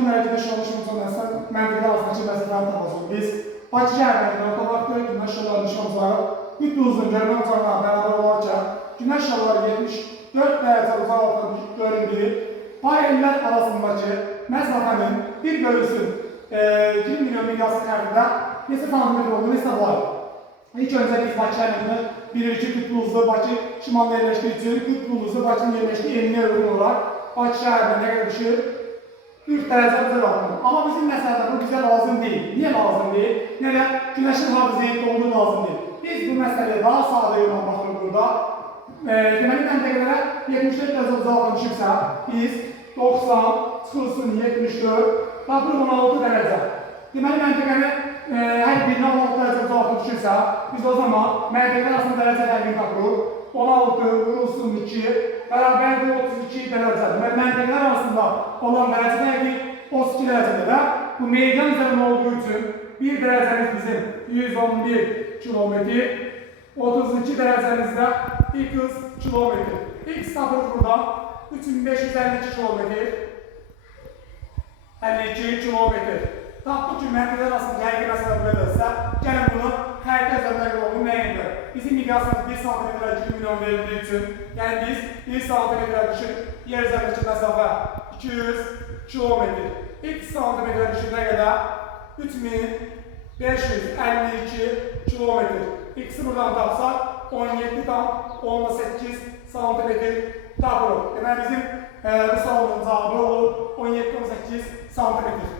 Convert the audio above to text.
Mərkədə çalışmamızın əsas məntiqə arasındakı məsələləri tapacağıq. Biz Bakı şəhərlərində otoparkda günəş şalları nişanımızları qütb uzun görmə uçağına bərabər olarkən günəş şalları 74 dərəcə uzaq altında göründüyü paralellər arasındakı məsafənin bir bölüsün 20 milyon miqyası xərcində neçə santimetr olduğunu hesablayır. İlk öncə biz Bakı şəhərlərində bilirik ki, qütb uzlu Bakı şimalda yerləşdiyi üçün qütb uzlu Bakının yerləşdiyi enliyə uyğun olaraq Bakı şəhərində nə qədər düşür? 40 dərəcə bizə lazımdır. Amma bizim məsələdə bu bizə lazım deyil. Niyə lazım deyil? Nə də günəşin hafizəyə olduğu lazım deyil. Biz bu məsələyə daha sadə yolla baxırıq burada. Deməli, məntəqələrə 74 dərəcə uzaqdan düşürsə, biz 90, çıxılsın 74, tapırıq 16 dərəcə. Deməli, məntəqəni hər birinə 16 dərəcə uzaqdan düşürsə, biz o zaman məntəqələr arasında dərəcə fərqini tapırıq. 16 vurulsun 2, bərabərdir 32 dərəcədir. Deməli, məntəqələr arasında olan dərəcə fərqi 32 dərəcədir və bu meydan üzərində olduğu üçün 1 dərəcəmiz bizim 111 kilometr, 32 dərəcəmizdə 200 kilometr. X tapırıq burada 3552 kilometr, 52 kilometr. Tapdıq ki, məntəqələr arasında həqiqi məsələ belədirsə, gəlin bunu xəritə üzərində olduğunu müəyyən edir. Bizim miqyasımız 1 santimetrə 2 milyon verildiyi üçün, yəni biz 1 santimetrə düşür yer üzərindəki məsafə 200 kilometr. 2 santimetrə düşür nə qədər? 3552 kilometr. X-i buradan tapsaq 17,8 santimetr tapırıq. Deməli bizim bu sualın cavabı olur 17,8 santimetr.